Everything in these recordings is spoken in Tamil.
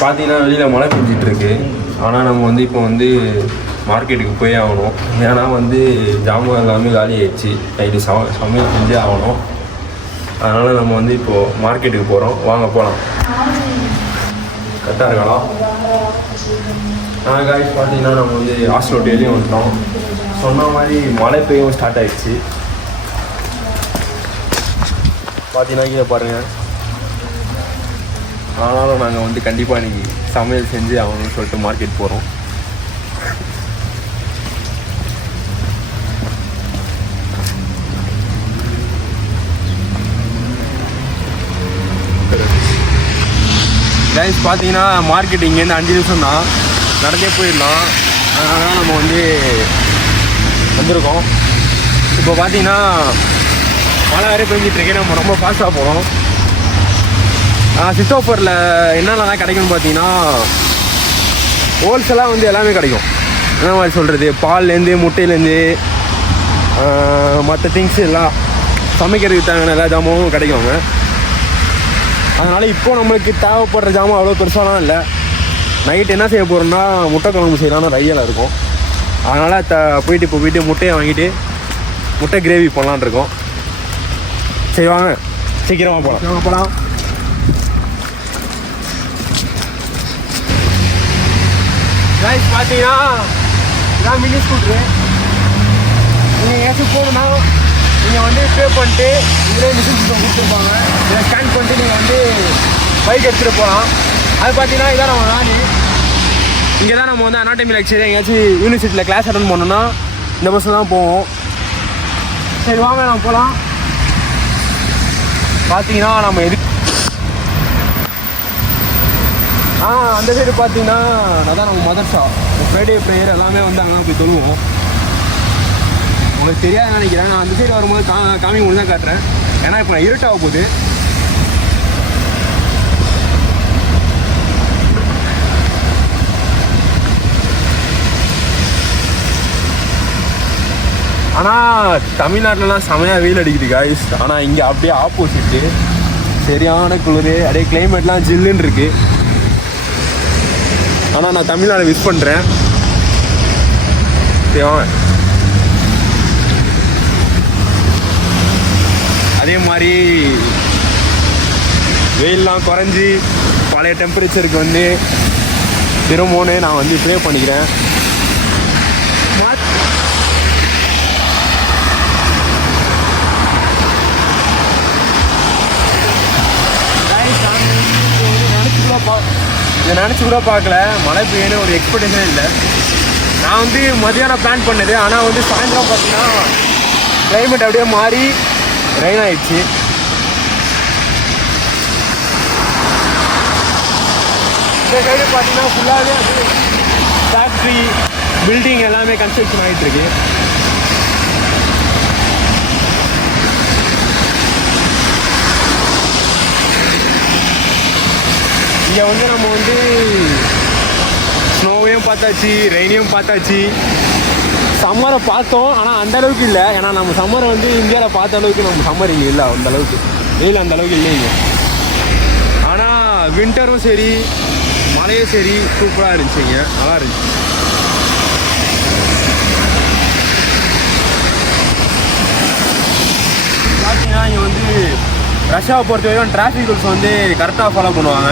பார்த்தீங்கன்னா வெளியில் மழை பெஞ்சிட்ருக்கு. ஆனால் நம்ம வந்து இப்போ வந்து மார்க்கெட்டுக்கு போய் ஆகணும். ஏன்னா வந்து ஜாமான் எல்லாமே காலி ஆயிடுச்சு. நைட்டு சமையல் செஞ்சே ஆகணும். அதனால் நம்ம வந்து இப்போது மார்க்கெட்டுக்கு போகிறோம். வாங்க போகலாம். கரெக்டாக இருக்கலாம். காய்ஸ் பார்த்தீங்கன்னா நம்ம வந்து ஹாஸ்டல் விட்டு வெளியே வந்துட்டோம். சொன்ன மாதிரி மழை பெய்யும் ஸ்டார்ட் ஆகிடுச்சு. பார்த்தீங்கன்னா கீழே பாருங்கள். ஆனாலும் நாங்கள் வந்து கண்டிப்பாக இன்றைக்கி சமையல் செஞ்சு ஆகணும்னு சொல்லிட்டு மார்க்கெட் போகிறோம். கைஸ் பார்த்தீங்கன்னா மார்க்கெட் இங்கேருந்து 5 நிமிஷம் தான், நடந்தே போயிடலாம். அதனால் நம்ம வந்து வந்திருக்கோம். இப்போ பார்த்தீங்கன்னா மழை வேறு பெஞ்சிட்ருக்கே. நம்ம ரொம்ப ஃபாஸ்ட்டாக போகிறோம். சித்தோப்பரில் என்னென்னலாம் கிடைக்கும்னு பார்த்தீங்கன்னா ஹோல்சேலாக வந்து எல்லாமே கிடைக்கும். என்ன மாதிரி சொல்கிறது, பால்லேருந்து முட்டையிலேருந்து மற்ற திங்ஸ் எல்லாம் சமைக்கிறதுக்கு தேவையான எல்லா ஜாமாவும் கிடைக்குவாங்க. அதனால் இப்போது நம்மளுக்கு தேவைப்படுற ஜாமான் அவ்வளோ பெருசாலாம் இல்லை. நைட் என்ன செய்ய போகிறோம்னா முட்டை குழம்பு செய்யலான்னு ரையில் இருக்கும். அதனால் போயிட்டு முட்டையை வாங்கிட்டு முட்டை கிரேவி பண்ணலான் இருக்கோம். சரி வாங்க சீக்கிரமாக போகலாம். கைஸ் பார்த்தீங்கன்னா இதான் மினி ஸ்கூட்ரு. நீங்கள் ஏதாச்சும் போகணுன்னா நீங்கள் வந்து பே பண்ணிட்டு இதிலே மிஷின் சிஸ்டம் கொடுத்துருப்பாங்க. இதை ஸ்கேன் பண்ணிட்டு நீங்கள் வந்து பைக் எடுத்துகிட்டு போகலாம். அது பார்த்தீங்கன்னா இதான் நம்ம வேனு. இங்கே தான் நம்ம வந்து அனாட்டமி லெக்சர் எங்கேயாச்சும் யூனிவர்சிட்டியில் கிளாஸ் அட்டன் பண்ணோன்னா இந்த பஸ்ஸில் தான் போவோம். சரி வாங்க நம்ம போகலாம். பார்த்தீங்கன்னா நம்ம அந்த சைடு பார்த்தீங்கன்னா அதான் நம்ம மதர்ஸா ஃப்ரைடே ப்ரேயர் எல்லாமே வந்து அங்கே போய் தொழுவோம். உங்களுக்கு தெரியாது நினைக்கிறேன். நான் அந்த சைடு வரும்போது காமிக்க முடிஞ்சு தான் காட்டுறேன். ஏன்னா இப்போ நான் இருட்டாக போகுது. ஆனால் தமிழ்நாட்டிலலாம் செமையாக வெயில் அடிக்குது காய்ஸ். ஆனால் இங்கே அப்படியே ஆப்போசிட்டு சரியான குளிர். அப்படியே கிளைமேட்லாம் ஜில்லுன்னு இருக்குது. ஆனால் நான் தமிழ்நாடு மிஸ் பண்ணுறேன். அதே மாதிரி வெயிலெலாம் குறைஞ்சி பழைய டெம்பரேச்சருக்கு வந்து திரும்பவுன்னு நான் வந்து ப்ரே பண்ணிக்கிறேன். இதை நினச்சி கூட பார்க்கல மழை பெய்யணும் ஒரு எக்ஸ்பெக்டேஷனே இல்லை. நான் வந்து மதியானம் பிளான் பண்ணது. ஆனால் வந்து சாயந்தரம் பார்த்தீங்கன்னா கிளைமேட் அப்படியே மாறி ரெயின் ஆயிடுச்சு. இந்த சைடு பார்த்தீங்கன்னா ஃபுல்லாகவே அது ஃபேக்ட்ரி பில்டிங் எல்லாமே கன்ஸ்ட்ரக்ஷன் ஆகிட்டுருக்கு. இங்கே வந்து நம்ம வந்து ஸ்னோவையும் பார்த்தாச்சு, ரெயினையும் பார்த்தாச்சு. சம்மரை பார்த்தோம் ஆனால் அந்த அளவுக்கு இல்லை. ஏன்னா நம்ம சம்மரை வந்து இந்தியாவில் பார்த்த அளவுக்கு நம்ம சம்மர் இங்கே இல்லை. அந்த அளவுக்கு வெயில் அந்த அளவுக்கு இல்லை இங்கே. ஆனால் வின்டரும் சரி மழையும் சரி சூப்பராக இருந்துச்சு. இங்கே நல்லா இருந்துச்சு. பார்த்தீங்கன்னா இங்கே வந்து ரஷ்யாவை பொறுத்த வரைக்கும் டிராஃபிக் ரூல்ஸ் வந்து கரெக்டாக ஃபாலோ பண்ணுவாங்க.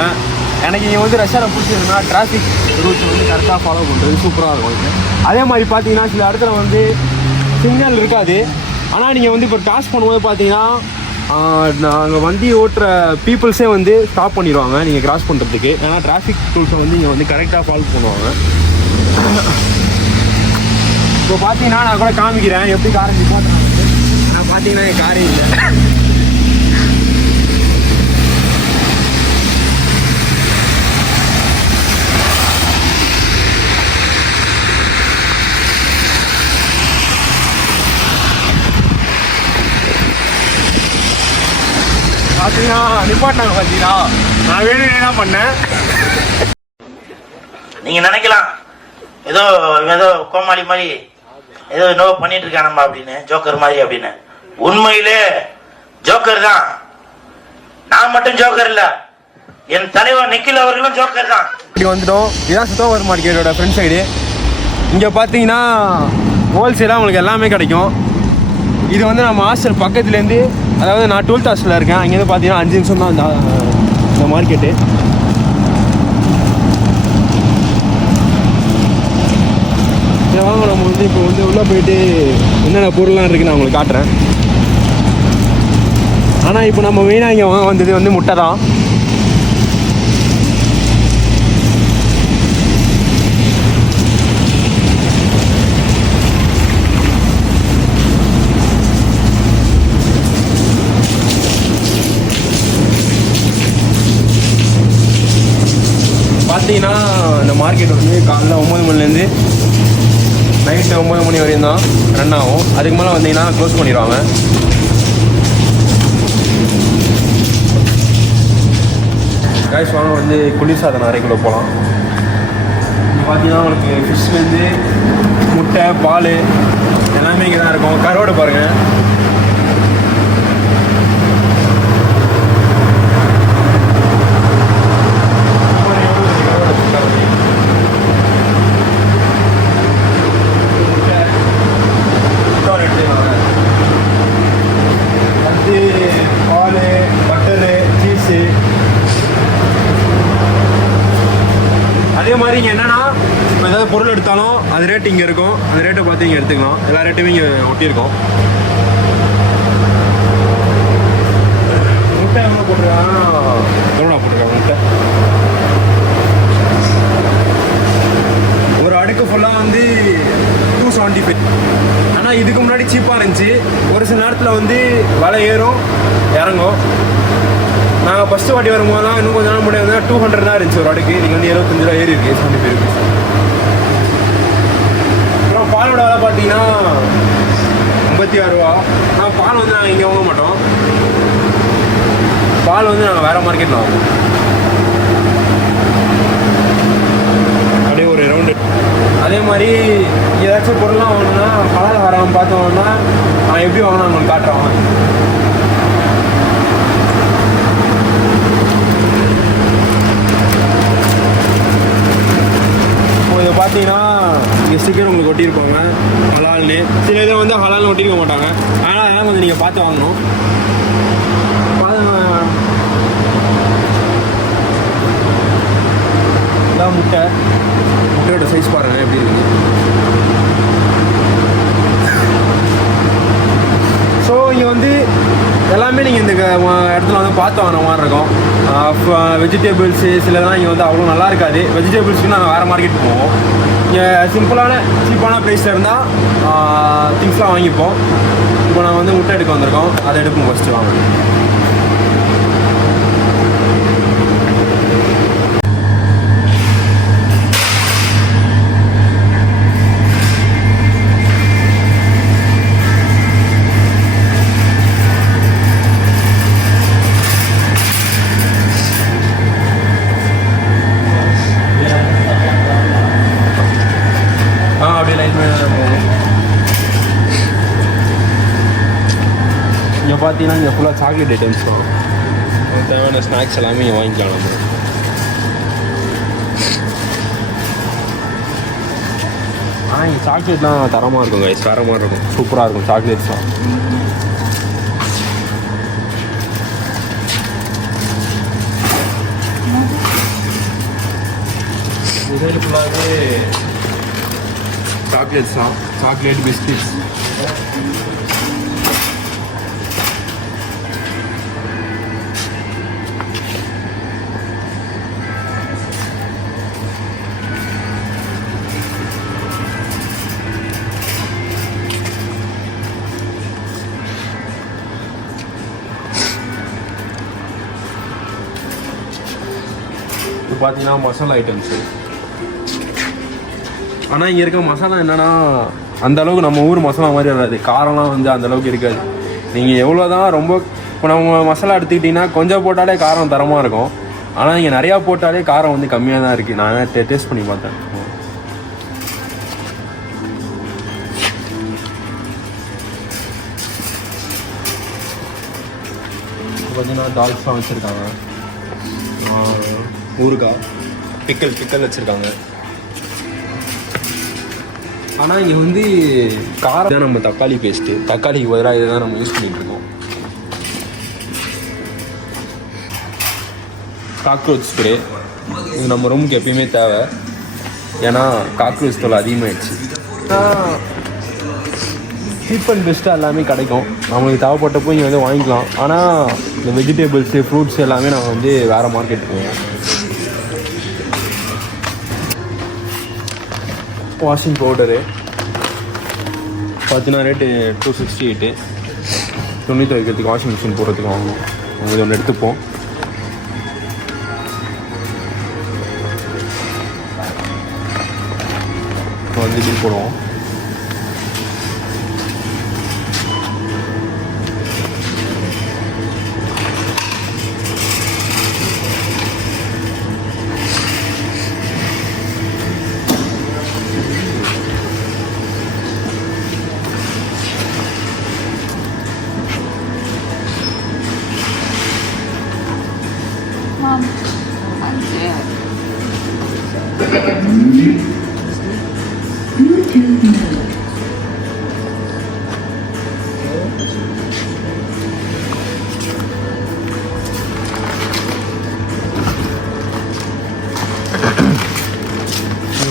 எனக்கு இங்கே வந்து ரஷ்யாவில் பிடிச்சதுன்னா டிராஃபிக் ரூல்ஸ் வந்து கரெக்டாக ஃபாலோ பண்ணுறது சூப்பராக இருக்கும். அதே மாதிரி பார்த்தீங்கன்னா சில இடத்துல வந்து சிக்னல் இருக்காது. ஆனால் நீங்கள் வந்து இப்போ கிராஸ் பண்ணும்போது பார்த்தீங்கன்னா நாங்கள் வண்டி ஓட்டுற பீப்புள்ஸே வந்து ஸ்டாப் பண்ணிடுவாங்க நீங்கள் கிராஸ் பண்ணுறதுக்கு. ஏன்னா டிராஃபிக் ரூல்ஸை வந்து இங்கே வந்து கரெக்டாக ஃபாலோ பண்ணுவாங்க. இப்போ பார்த்தீங்கன்னா நான் கூட காமிக்கிறேன் எப்படி காரை நிப்பாட்டுறாங்க. நான் பார்த்தீங்கன்னா என் காரே இல்லை. பார்த்தீங்கன்னா நிப்பாட்டினாங்க. பார்த்தீங்கன்னா நான் வேணும் என்ன பண்ணேன். நீங்க நினைக்கலாம் ஏதோ கோமாளி மாதிரி ஏதோ என்னவோ பண்ணிட்டு இருக்கானம்மா அப்படின்னு, ஜோக்கர் மாதிரி அப்படின்னு. உண்மையிலே ஜோக்கர் தான். நான் மட்டும் ஜோக்கர் இல்ல, என் தலைவர் நிக்கில் அவர்களும் ஜோக்கர் தான். இப்படி வந்துட்டோம். இதான் சுத்தமர் மார்க்கெட்டோட ஃப்ரண்ட் சைடு. இங்கே பார்த்தீங்கன்னா ஹோல்சேலாக உங்களுக்கு எல்லாமே கிடைக்கும். இது வந்து நம்ம ஹாஸ்டல் பக்கத்துலேருந்து, அதாவது நான் 12th ஹாஸ்டலில் இருக்கேன். அங்கேருந்து பார்த்தீங்கன்னா 5 நிமிஷம் தான் இந்த மார்க்கெட்டு. வாங்க நம்ம வந்து இப்போ வந்து உள்ளே போயிட்டு என்னென்ன பொருள்லாம் இருக்குன்னு நான் உங்களுக்கு காட்டுறேன். ஆனால் இப்போ நம்ம மெயினாக இங்கே வாங்க வந்தது வந்து முட்டை தான். பார்த்தீங்கன்னா இந்த மார்க்கெட் வந்து காலைல 9 மணிலேருந்து நைட்டு 9 மணி வரையும் தான் ரன் ஆகும். அதுக்கு மேலே வந்தீங்கன்னா க்ளோஸ் பண்ணிடுவாங்க. காய்ஸ் வாங்க வந்து குளிர்சாதனம் அறைக்குள்ளே போகலாம். இங்கே பார்த்தீங்கன்னா உங்களுக்கு ஃபிஷ்லேருந்து முட்டை, பால் எல்லாமே இங்கே தான் இருக்கும். கருவாடு பாருங்கள். அதே மாதிரி இங்கே என்னன்னா, இப்போ ஏதாவது பொருள் எடுத்தாலும் அது ரேட் இங்கே இருக்கும். அந்த ரேட்டை பார்த்து இங்கே எடுத்துக்கலாம். எல்லா ரேட்டுமே இங்கே ஒட்டியிருக்கோம். முட்டை எவ்வளோ போட்டிருக்காங்கன்னா எவ்வளோ போட்டிருக்காங்க முட்டை. ஒரு அடுக்கு ஃபுல்லாக வந்து 275. ஆனால் இதுக்கு முன்னாடி சீப்பாக இருந்துச்சு. ஒரு சில நேரத்தில் வந்து விலை ஏறும் இறங்கும். நாங்கள் ஃபஸ்ட்டு வாட்டி வரும்போது தான் இன்னும் கொஞ்சம் நாள் முன்னாடி வந்து 200 தான் இருந்துச்சு ஒரு அடுக்கு. நீங்கள் வந்து 75 ரூபா ஏறி இருக்கு 75 ருபீஸ். அப்புறம் பாலோட விலை பார்த்தீங்கன்னா 56 ரூபா. ஆனால் பால் வந்து நாங்கள் இங்கே வாங்க மாட்டோம். பால் வந்து நாங்கள் வேறு மார்க்கெட்டில் வாங்குவோம். அப்படியே ஒரு ரவுண்டு. அதே மாதிரி ஏதாச்சும் பொருள்லாம் வாங்கினா பழம் வராமல் பார்த்து வாங்கினா நான் எப்படி வாங்கினா உங்களுக்கு காட்டுறோம். இதை பார்த்தீங்கன்னா இங்கே ஸ்டிக்கர் உங்களுக்கு ஒட்டியிருப்பாங்க ஹலால்னு. சில இதை வந்து ஹலால்னு ஒட்டியிருக்க மாட்டாங்க. ஆனால் அதெல்லாம் கொஞ்சம் நீங்கள் பார்த்து வாங்கணும். இதான் முட்டையோட சைஸ் பாருங்கள் எப்படி இருக்குது. ஸோ இங்கே வந்து எல்லாமே நீங்கள் இந்த இடத்துல வந்து பார்த்து வாங்கின மாதிரி இருக்கும். வெஜிடபிள்ஸு சிலதெல்லாம் இங்கே வந்து அவ்வளோ நல்லா இருக்காது. வெஜிடபிள்ஸ்க்கு நாங்கள் வேறு மார்க்கெட் போவோம். இங்கே சிம்பிளான சீப்பான ப்ரைஸில் இருந்தால் திங்ஸ்லாம் வாங்கிப்போம். இப்போ நான் வந்து முட்டை எடுக்க வந்திருக்கோம். அதை எடுப்போம் ஃபஸ்ட்டு வாங்க. இங்கே பார்த்தீங்கன்னா இங்கே ஃபுல்லாக சாக்லேட் ஐட்டம்ஸ் வரும். தேவையான ஸ்நாக்ஸ் எல்லாமே இங்கே வாங்கிக்கலாம் நம்ம. ஆனால் இங்கே சாக்லேட்லாம் தரமாக இருக்கும் கைஸ், வேறு மாதிரி இருக்கும். சூப்பராக இருக்கும் சாக்லேட்ஸ்லாம். முதல் ஃபுல்லாகவே சாக்லேட்ஸ் தான். Chocolate biscuits. இப்போ பார்த்தீங்கன்னா மசாலா ஐட்டம்ஸு. ஆனால் இங்கே இருக்க மசாலா என்னென்னா அந்தளவுக்கு நம்ம ஊர் மசாலா மாதிரி வராது. காரம்லாம் வந்து அந்தளவுக்கு இருக்காது. நீங்கள் எவ்வளோ தான் ரொம்ப இப்போ நம்ம மசாலா எடுத்துக்கிட்டிங்கன்னா கொஞ்சம் போட்டாலே காரம் தரமாக இருக்கும். ஆனால் இங்கே நிறையா போட்டாலே காரம் வந்து கம்மியாக தான் இருக்குது. நான் டேஸ்ட் பண்ணி பார்த்தேன். பார்த்தீங்கன்னா டால்ஸ்லாம் வச்சுருக்காங்க. ஊறுகாய் பிக்கல் வச்சுருக்காங்க. ஆனால் இங்கே வந்து காரம் தான் நம்ம தக்காளி பேஸ்ட்டு. தக்காளிக்கு பதிலாக இதை தான் நம்ம யூஸ் பண்ணிகிட்ருக்கோம். காக்ரோச் ஸ்ப்ரே இது நம்ம ரூமுக்கு எப்பயுமே தேவை. ஏன்னா காக்ரோச் தொல்லை அதிகமாகிடுச்சு. சீப் அண்ட் பெஸ்ட்டாக எல்லாமே கிடைக்கும். நம்மளுக்கு தேவைப்பட்டப்போ இங்கே வந்து வாங்கிக்கலாம். ஆனால் இந்த வெஜிடபிள்ஸு ஃப்ரூட்ஸ் எல்லாமே நம்ம வந்து வேறு மார்க்கெட் போவோம். வாஷிங் பவுடரு பார்த்தீங்கன்னா ரேட்டு 268. துணி துவைக்கிறதுக்கு வாஷிங் மிஷின் போடுறதுக்கு வாங்கணும். நம்ம இது ஒன்று எடுத்துப்போம். வந்து பில் போடுவோம்.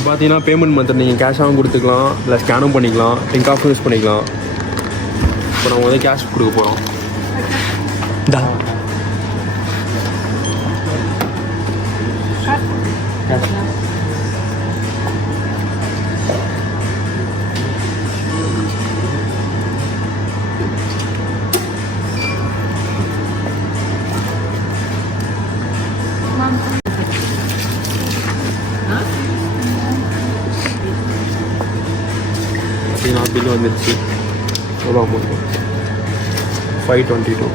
பார்த்தீங்கன்னா பேமெண்ட் மெத்தட் நீங்கள் கேஷாகவும் கொடுத்துக்கலாம், இல்லை ஸ்கேனும் பண்ணிக்கலாம், டிங்க் ஆஃப் யூஸ் பண்ணிக்கலாம். இப்போ நம்ம வந்து கேஷ் கொடுக்க போகிறோம். பில் வந்துடுச்சு. எவ்வளோ அமௌண்ட்? 522.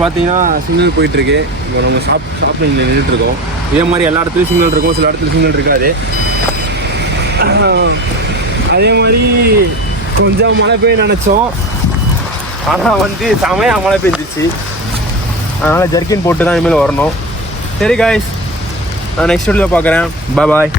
பார்த்தீங்கன்னா சிக்னல் போயிட்டுருக்கு. இப்போ நம்ம ஷாப்பில் நின்றுட்டுருக்கோம். இதே மாதிரி எல்லா இடத்துலையும் சிக்னல் இருக்கும், சில இடத்துல சிக்னல் இருக்காது. அதே மாதிரி கொஞ்சம் மழை பெய்ய நினச்சோம், ஆனால் வந்து செமையாக மழை பெஞ்சிச்சு. அதனால் ஜர்க்கின் போட்டு தான் இனிமேல் வரணும். சரி காய்ஸ், நான் நெக்ஸ்ட் வீடியோவில் பார்க்குறேன். பாய்.